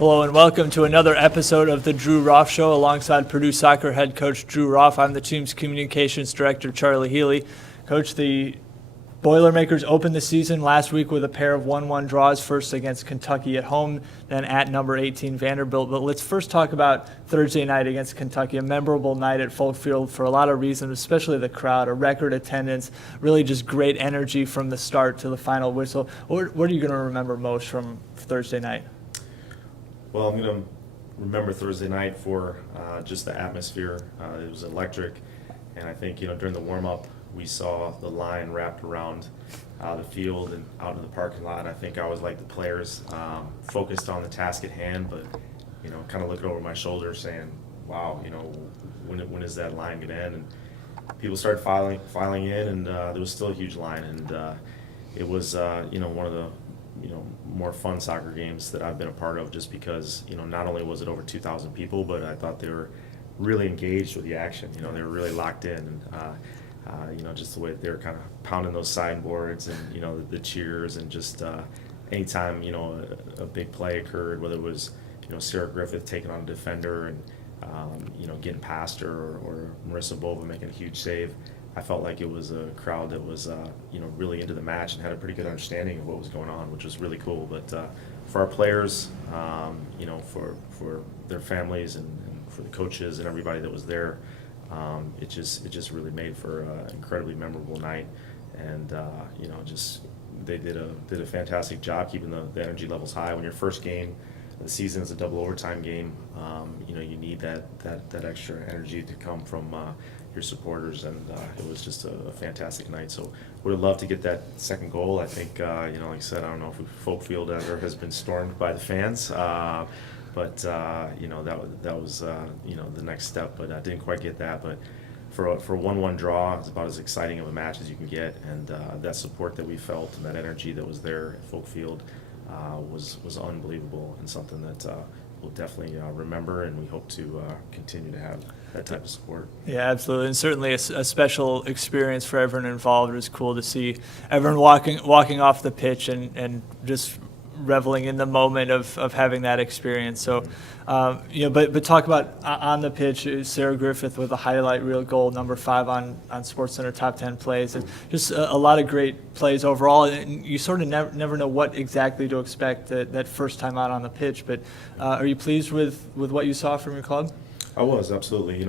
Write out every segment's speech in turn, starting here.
Hello and welcome to another episode of the Drew Roff Show alongside Purdue soccer head coach Drew Roff. I'm the team's communications director, Charlie Healy. Coach, the Boilermakers opened the season last week with a pair of 1-1 draws, first against Kentucky at home, then at number 18 Vanderbilt. But let's first talk about Thursday night against Kentucky, a memorable night at Folk Field for a lot of reasons, especially the crowd, a record attendance, really just great energy from the start to the final whistle. What are you going to remember most from Thursday night? Well, I'm going to remember Thursday night for just the atmosphere. It was electric, and I think during the warm-up we saw the line wrapped around the field and out in the parking lot. I think I was like the players, focused on the task at hand, but kind of looking over my shoulder, saying, "Wow, when is that line going to end?" And people started filing in, and there was still a huge line, and it was one of the more fun soccer games that I've been a part of, just because not only was it over 2,000 people, but I thought they were really engaged with the action. They were really locked in, and just the way they were kind of pounding those sideboards, and the cheers, and just anytime a big play occurred, whether it was Sarah Griffith taking on a defender and getting past her, or Marissa Bova making a huge save. I felt like it was a crowd that was, really into the match and had a pretty good understanding of what was going on, which was really cool. But for our players, for their families and for the coaches and everybody that was there, it just really made for an incredibly memorable night. And they did a fantastic job keeping the energy levels high. When your first game of the season is a double overtime game, you need that extra energy to come from your supporters, and it was just a fantastic night. So would have loved to get that second goal. I think, like I said, I don't know if Folk Field ever has been stormed by the fans, but that was the next step. But I didn't quite get that. But for a 1-1 draw, it's about as exciting of a match as you can get, and that support that we felt and that energy that was there at Folk Field was unbelievable, and something that we'll definitely remember, and we hope to continue to have that type of support. Yeah, absolutely, and certainly a special experience for everyone involved. It was cool to see everyone walking off the pitch and just reveling in the moment of having that experience. So, but talk about on the pitch, Sarah Griffith with a highlight reel goal, number 5 on SportsCenter top 10 plays, and just a lot of great plays overall. And you sort of never know what exactly to expect that first time out on the pitch. But are you pleased with what you saw from your club? I was, absolutely.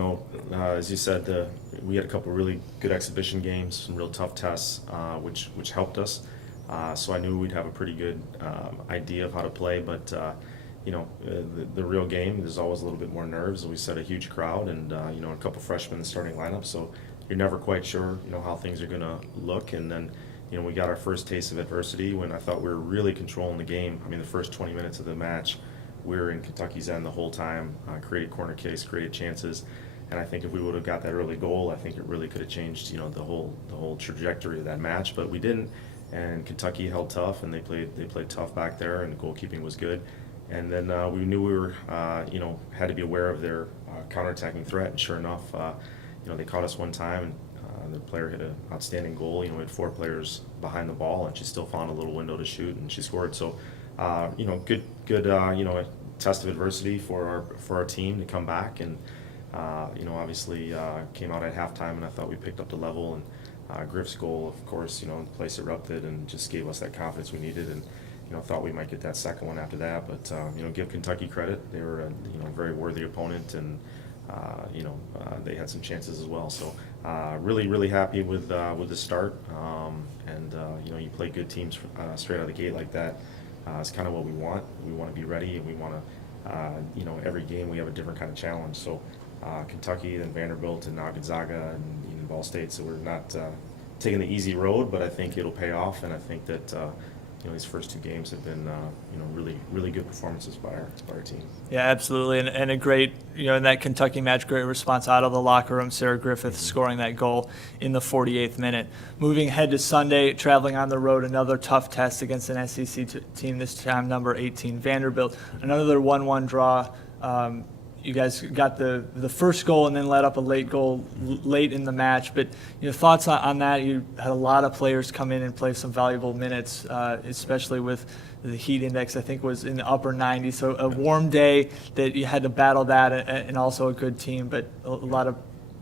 As you said, we had a couple of really good exhibition games, some real tough tests, which helped us. So I knew we'd have a pretty good idea of how to play, but the real game, there's always a little bit more nerves, and we set a huge crowd, and a couple freshmen in the starting lineup, so you're never quite sure how things are going to look. And then we got our first taste of adversity when I thought we were really controlling the game. I mean, the first 20 minutes of the match, we were in Kentucky's end the whole time, created corner kicks, created chances. And I think if we would have got that early goal, I think it really could have changed the whole trajectory of that match. But we didn't. And Kentucky held tough, and they played tough back there, and the goalkeeping was good. And then we knew we were had to be aware of their counterattacking threat. And sure enough, they caught us one time, and the player hit an outstanding goal. We had 4 players behind the ball, and she still found a little window to shoot, and she scored. So good a test of adversity for our team to come back, and obviously came out at halftime, and I thought we picked up the level. And Griff's goal, of course, the place erupted and just gave us that confidence we needed, and thought we might get that second one after that. But give Kentucky credit; they were a very worthy opponent, and they had some chances as well. So really happy with the start, and you play good teams straight out of the gate like that. It's kind of what we want. We want to be ready, and we want to every game we have a different kind of challenge. So Kentucky, then Vanderbilt, and now Gonzaga, and Ball State. So we're not taking the easy road, but I think it'll pay off, and I think that these first 2 games have been really good performances by our team. Yeah, absolutely, and a great in that Kentucky match, great response out of the locker room. Sarah Griffith scoring that goal in the 48th minute. Moving ahead to Sunday, traveling on the road, another tough test against an SEC team, this time number 18 Vanderbilt. Another 1-1 draw. you guys got the first goal and then let up a late goal late in the match. But thoughts on that? You had a lot of players come in and play some valuable minutes, especially with the heat index, I think, was in the upper 90s. So a warm day that you had to battle that, and also a good team, but a lot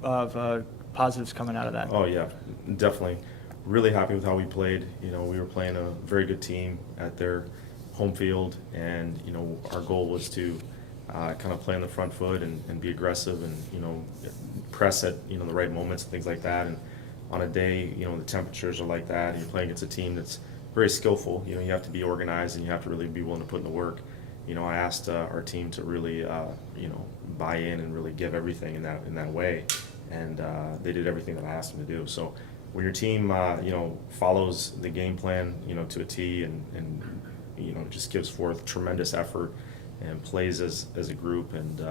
of positives coming out of that. Oh yeah, definitely. Really happy with how we played. We were playing a very good team at their home field, and our goal was to kind of play on the front foot and be aggressive and press at the right moments and things like that. And on a day the temperatures are like that, and you're playing against a team that's very skillful. You have to be organized, and you have to really be willing to put in the work. I asked our team to really buy in and really give everything in that way, and they did everything that I asked them to do. So when your team follows the game plan to a T and just gives forth tremendous effort and plays as a group, and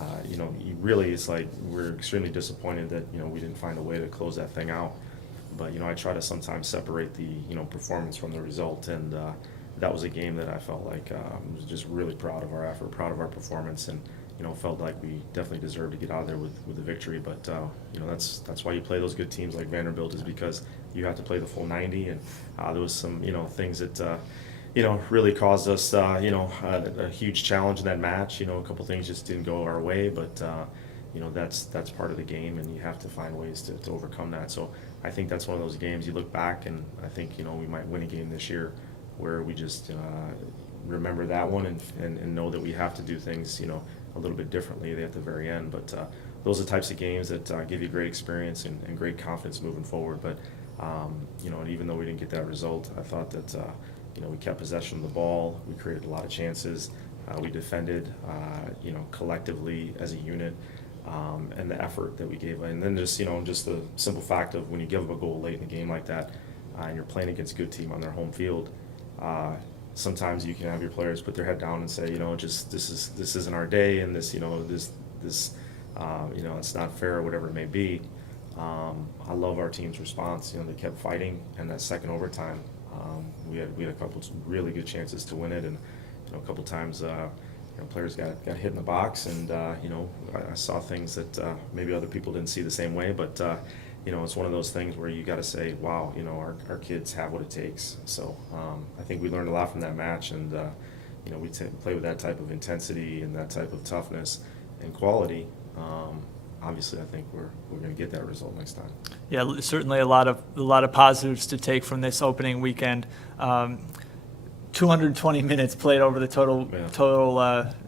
it's like we're extremely disappointed that we didn't find a way to close that thing out. But I try to sometimes separate the performance from the result, and that was a game that I felt like was just really proud of our effort, proud of our performance, and felt like we definitely deserved to get out of there with the victory. But that's why you play those good teams like Vanderbilt, is because you have to play the full 90, and there was some things that really caused us a huge challenge in that match. A couple things just didn't go our way, but that's part of the game, and you have to find ways to overcome that. So I think that's one of those games you look back, and I think we might win a game this year where we just remember that one and know that we have to do things a little bit differently at the very end. But those are the types of games that give you great experience and great confidence moving forward. But and even though we didn't get that result, I thought that we kept possession of the ball, we created a lot of chances, we defended collectively as a unit, and the effort that we gave. And then just the simple fact of when you give up a goal late in a game like that, and you're playing against a good team on their home field, sometimes you can have your players put their head down and say, this isn't our day, and this it's not fair, or whatever it may be. I love our team's response. They kept fighting, and that second overtime, we had a couple of really good chances to win it, and a couple times players got hit in the box, and I saw things that maybe other people didn't see the same way, but it's one of those things where you got to say, wow, our kids have what it takes. So I think we learned a lot from that match, and we play with that type of intensity and that type of toughness and quality. Obviously, I think we're going to get that result next time. Yeah, certainly a lot of positives to take from this opening weekend. 220 minutes played over the total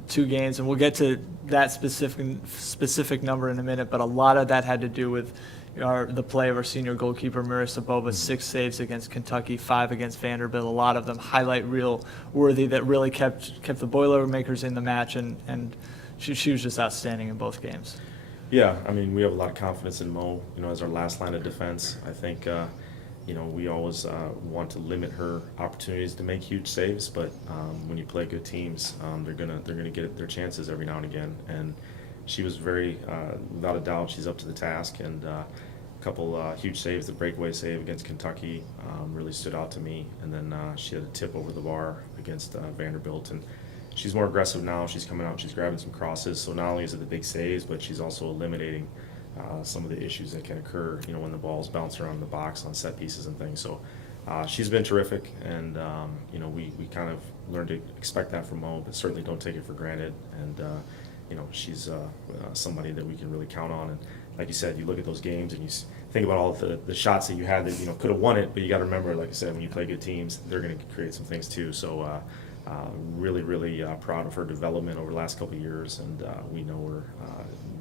2 games, and we'll get to that specific number in a minute. But a lot of that had to do with the play of our senior goalkeeper Marissa Boba. 6 saves against Kentucky, 5 against Vanderbilt. A lot of them highlight reel worthy that really kept the Boilermakers in the match, and she was just outstanding in both games. Yeah, I mean, we have a lot of confidence in Mo, as our last line of defense. I think, we always want to limit her opportunities to make huge saves, but when you play good teams, they're gonna get their chances every now and again. And she was very, without a doubt, she's up to the task. And a couple huge saves. The breakaway save against Kentucky really stood out to me. And then she had a tip over the bar against Vanderbilt, and she's more aggressive now. She's coming out, she's grabbing some crosses. So not only is it the big saves, but she's also eliminating some of the issues that can occur, when the balls bounce around the box on set pieces and things. So she's been terrific, and we kind of learned to expect that from Mo, but certainly don't take it for granted. And she's somebody that we can really count on. And like you said, you look at those games and you think about all the shots that you had that could have won it, but you got to remember, like I said, when you play good teams, they're going to create some things too. So really, really proud of her development over the last couple of years, and we know we're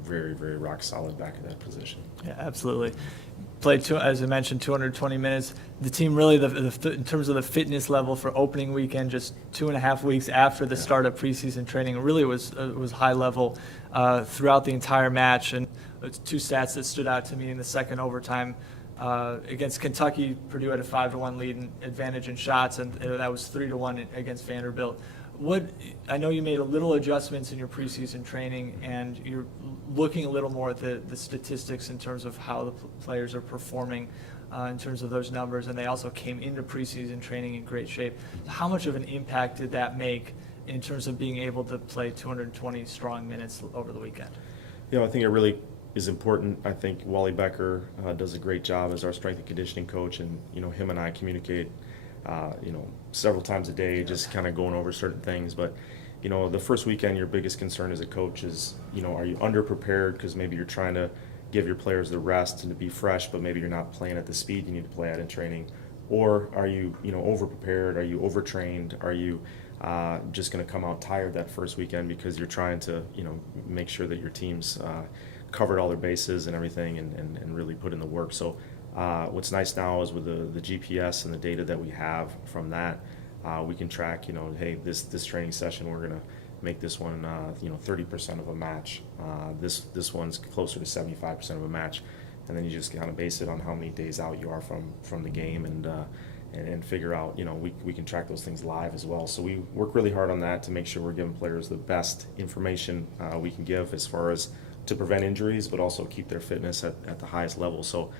very, very rock solid back in that position. Yeah, absolutely. Played, as I mentioned, 220 minutes. The team really, in terms of the fitness level for opening weekend, just 2.5 weeks after the start of preseason training, it really was high level throughout the entire match. And 2 stats that stood out to me in the second overtime. Against Kentucky, Purdue had a 5-1 lead and advantage in shots, and that was 3-1 against Vanderbilt. I know you made a little adjustments in your preseason training, and you're looking a little more at the statistics in terms of how the players are performing in terms of those numbers, and they also came into preseason training in great shape. How much of an impact did that make in terms of being able to play 220 strong minutes over the weekend? I think it really is important. I think Wally Becker does a great job as our strength and conditioning coach, and him and I communicate several times a day, just kind of going over certain things. But the first weekend, your biggest concern as a coach is are you underprepared because maybe you're trying to give your players the rest and to be fresh, but maybe you're not playing at the speed you need to play at in training, or are you overprepared? Are you overtrained? Are you just going to come out tired that first weekend because you're trying to make sure that your team's covered all their bases and everything, and really put in the work. So what's nice now is with the GPS and the data that we have from that, we can track, hey, this training session, we're going to make this one 30% of a match. This one's closer to 75% of a match. And then you just kind of base it on how many days out you are from the game, and figure out, we can track those things live as well. So we work really hard on that to make sure we're giving players the best information we can give as far as to prevent injuries, but also keep their fitness at the highest level. So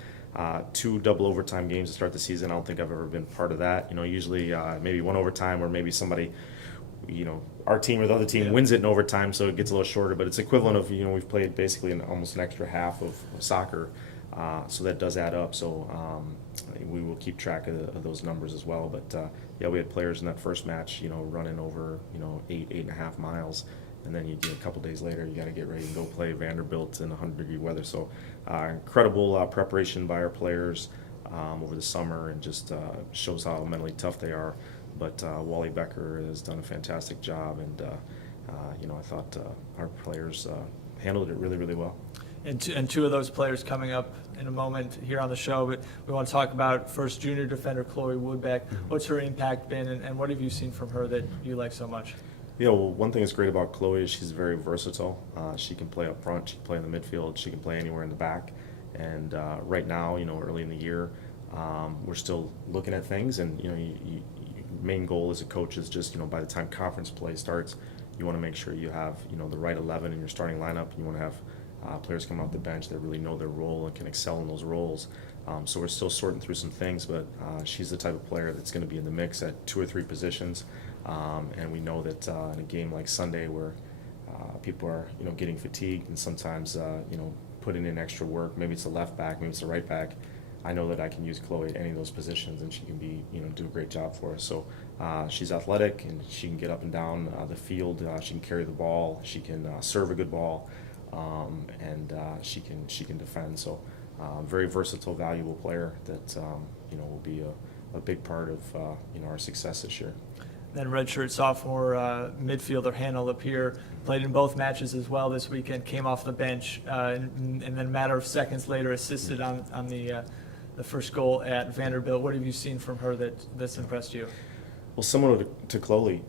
2 double overtime games to start the season, I don't think I've ever been part of that. Usually maybe 1 overtime, or maybe somebody, our team or the other team wins it in overtime, so it gets a little shorter, but it's equivalent of, we've played basically almost an extra half of soccer, so that does add up. So we will keep track of those numbers as well. But we had players in that first match, running over, 8.5 miles. And then a couple days later, you got to get ready and go play Vanderbilt in 100-degree weather. So incredible preparation by our players over the summer, and just shows how mentally tough they are. But Wally Becker has done a fantastic job, and I thought our players handled it really, really well. And two of those players coming up in a moment here on the show, but we want to talk about first junior defender Chloe Woodbeck. What's her impact been, and what have you seen from her that you like so much? Well, one thing that's great about Chloe is she's very versatile. She can play up front, she can play in the midfield, she can play anywhere in the back. And right now, early in the year, we're still looking at things, and main goal as a coach is just by the time conference play starts, you want to make sure you have the right 11 in your starting lineup. You want to have players come off the bench that really know their role and can excel in those roles. So we're still sorting through some things, but she's the type of player that's going to be in the mix at 2 or 3 positions. And we know that in a game like Sunday, where people are getting fatigued and sometimes putting in extra work, maybe it's a left back, maybe it's a right back, I know that I can use Chloe at any of those positions, and she can be do a great job for us. So she's athletic, and she can get up and down the field. She can carry the ball, she can serve a good ball, and she can defend. So very versatile, valuable player that will be a big part of our success this year. Then redshirt sophomore midfielder Hannah Lapeire played in both matches as well this weekend, came off the bench, and then a matter of seconds later assisted on the first goal at Vanderbilt. What have you seen from her that's impressed you? Well, similar to Chloe,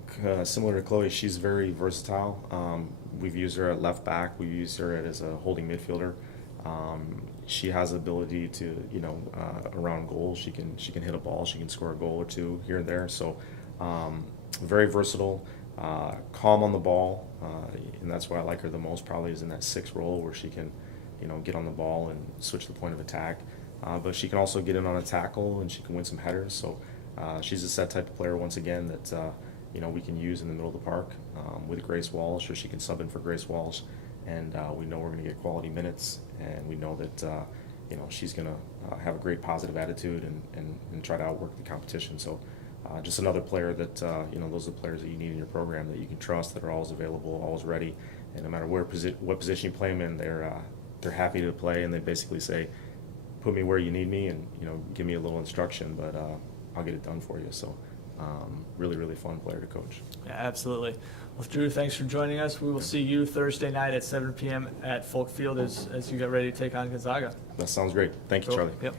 she's very versatile. We've used her at left back. We've used her as a holding midfielder. She has the ability to, around goals, she can hit a ball, she can score a goal or two here and there. So very versatile, calm on the ball, and that's why I like her the most. Probably is in that 6 role where she can, get on the ball and switch the point of attack. But she can also get in on a tackle, and she can win some headers. So she's a set type of player, once again, that we can use in the middle of the park with Grace Walsh, or she can sub in for Grace Walsh. And we know we're going to get quality minutes, and we know that she's going to have a great positive attitude and try to outwork the competition. So just another player that those are the players that you need in your program that you can trust, that are always available, always ready, and no matter what position you play them in, they're happy to play, and they basically say, put me where you need me, and give me a little instruction, but I'll get it done for you. So really, really fun player to coach. Yeah, absolutely. Well, Drew, thanks for joining us. We will see you Thursday night at 7 p.m. at Folk Field as you get ready to take on Gonzaga. That sounds great. Thank you, Charlie. Yep.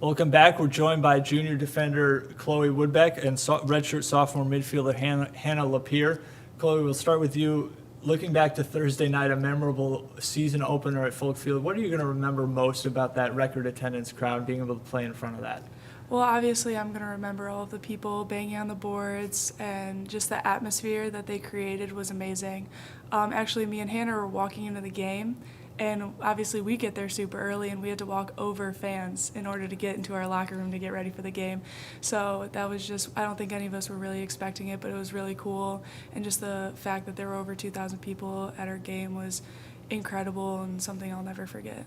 Welcome back. We're joined by junior defender Chloe Woodbeck and redshirt sophomore midfielder Hannah Lapeire. Chloe, we'll start with you. Looking back to Thursday night, a memorable season opener at Folk Field, what are you going to remember most about that record attendance crowd, being able to play in front of that? Well, obviously, I'm going to remember all of the people banging on the boards, and just the atmosphere that they created was amazing. Actually, me and Hannah were walking into the game, and obviously we get there super early, and we had to walk over fans in order to get into our locker room to get ready for the game. So that was just, I don't think any of us were really expecting it, but it was really cool. And just the fact that there were over 2,000 people at our game was incredible and something I'll never forget.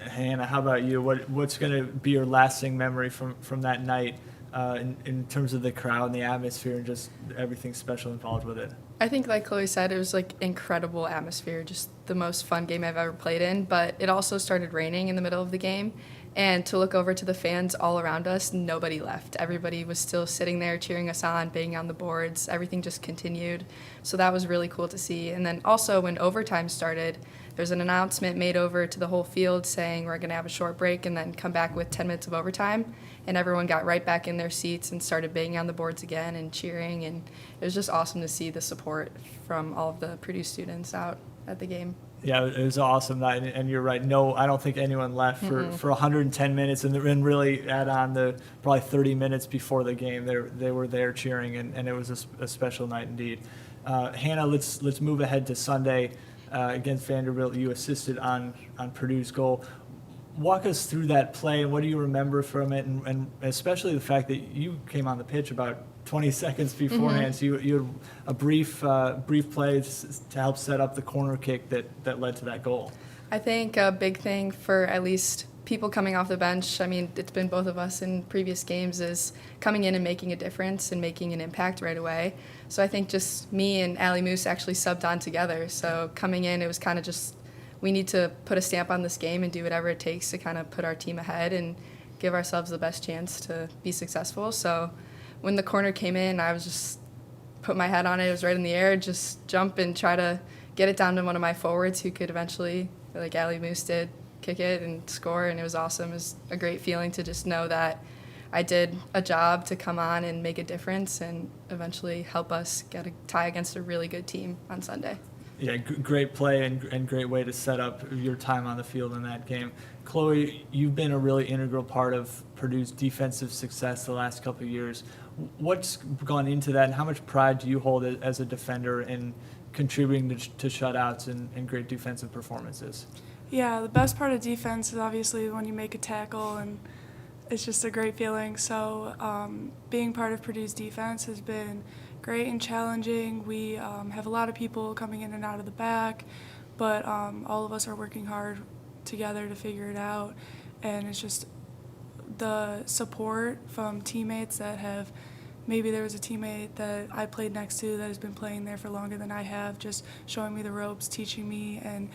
Hannah, how about you? What's going to be your lasting memory from that night in terms of the crowd and the atmosphere and just everything special involved with it? I think, like Chloe said, it was like incredible atmosphere, just the most fun game I've ever played in. But it also started raining in the middle of the game, and to look over to the fans all around us, nobody left. Everybody was still sitting there cheering us on, banging on the boards. Everything just continued. So that was really cool to see. And then also when overtime started, there's an announcement made over to the whole field saying we're going to have a short break and then come back with 10 minutes of overtime. And everyone got right back in their seats and started banging on the boards again and cheering. And it was just awesome to see the support from all of the Purdue students out at the game. Yeah, it was awesome. And you're right. No, I don't think anyone left for 110 minutes, and really add on the probably 30 minutes before the game. They were there cheering, and it was a special night indeed. Hannah, let's move ahead to Sunday against Vanderbilt. You assisted on Purdue's goal. Walk us through that play, and what do you remember from it, and especially the fact that you came on the pitch about 20 seconds beforehand, so you had a brief play to help set up the corner kick that led to that goal. I think a big thing for at least people coming off the bench, I mean, it's been both of us in previous games, is coming in and making a difference and making an impact right away. So I think just me and Allie Moose actually subbed on together. So coming in, it was kind of just, we need to put a stamp on this game and do whatever it takes to kind of put our team ahead and give ourselves the best chance to be successful. So when the corner came in, I was just put my head on it. It was right in the air, just jump and try to get it down to one of my forwards who could eventually, like Allie Moose did, kick it and score, and it was awesome. It was a great feeling to just know that I did a job to come on and make a difference and eventually help us get a tie against a really good team on Sunday. Yeah, great play and great way to set up your time on the field in that game. Chloe, you've been a really integral part of Purdue's defensive success the last couple of years. What's gone into that, and how much pride do you hold as a defender in contributing to shutouts and great defensive performances? Yeah, the best part of defense is obviously when you make a tackle, and it's just a great feeling. So being part of Purdue's defense has been great and challenging. We have a lot of people coming in and out of the back, but all of us are working hard together to figure it out. And it's just the support from teammates that have, maybe there was a teammate that I played next to that has been playing there for longer than I have, just showing me the ropes, teaching me. And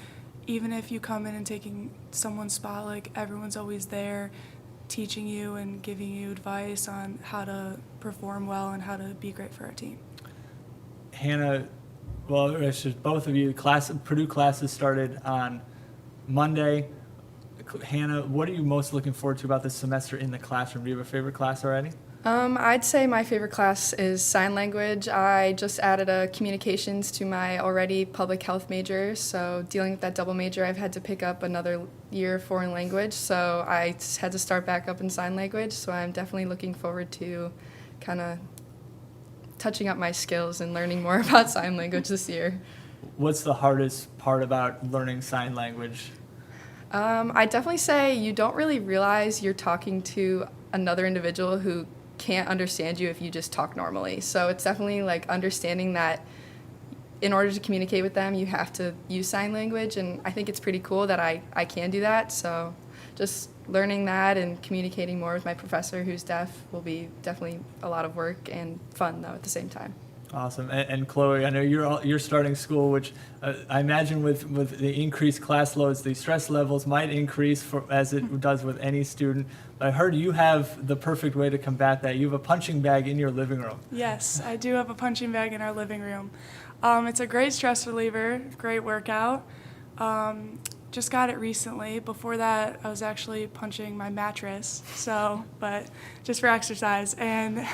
even if you come in and taking someone's spot, like everyone's always there teaching you and giving you advice on how to perform well and how to be great for our team. Hannah, well, it's just both of you. Purdue classes started on Monday. Hannah, what are you most looking forward to about this semester in the classroom? Do you have a favorite class already? I'd say my favorite class is sign language. I just added a communications to my already public health major, so dealing with that double major, I've had to pick up another year of foreign language, so I had to start back up in sign language, so I'm definitely looking forward to kind of touching up my skills and learning more about sign language this year. What's the hardest part about learning sign language? I'd definitely say you don't really realize you're talking to another individual who can't understand you if you just talk normally. So it's definitely like understanding that in order to communicate with them, you have to use sign language, and I think it's pretty cool that I can do that. So just learning that and communicating more with my professor who's deaf will be definitely a lot of work and fun, though, at the same time. Awesome. And Chloe, I know you're starting school, which I imagine with the increased class loads, the stress levels might increase as it does with any student. But I heard you have the perfect way to combat that. You have a punching bag in your living room. Yes, I do have a punching bag in our living room. It's a great stress reliever, great workout. just got it recently. Before that, I was actually punching my mattress, but just for exercise. And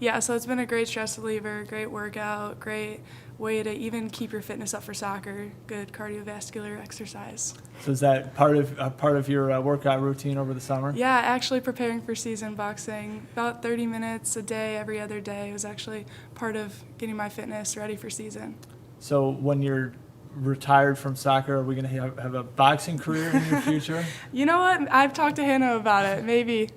yeah, so it's been a great stress reliever, great workout, great way to even keep your fitness up for soccer, good cardiovascular exercise. So is that part of your workout routine over the summer? Yeah, actually preparing for season boxing, about 30 minutes a day, every other day, was actually part of getting my fitness ready for season. So when you're retired from soccer, are we going to have a boxing career in your future? You know what? I've talked to Hannah about it. Maybe.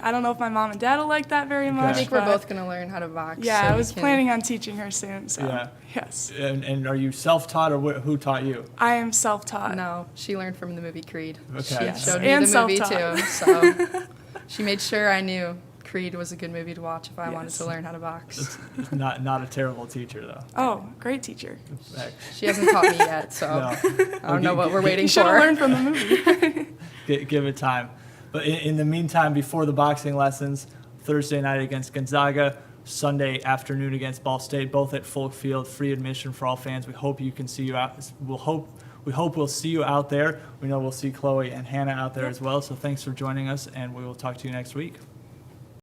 I don't know if my mom and dad will like that very much. I think we're but both going to learn how to box. Yeah, so I was planning on teaching her soon. So Yeah. yes, And are you self-taught, or who taught you? I am self-taught. No, she learned from the movie Creed. Okay. She Yes. showed me And the movie self-taught. too, so she made sure I knew Creed was a good movie to watch if I wanted Yes. to learn how to box. Not a terrible teacher, though. Oh, great teacher. Heck, She hasn't taught me yet, so No. I don't know what we're waiting You should have for. learned from the movie. give it time. But in the meantime, before the boxing lessons, Thursday night against Gonzaga, Sunday afternoon against Ball State, both at Folk Field, free admission for all fans. We hope you can see you out. We hope we'll see you out there. We know we'll see Chloe and Hannah out there as well. So thanks for joining us, and we will talk to you next week.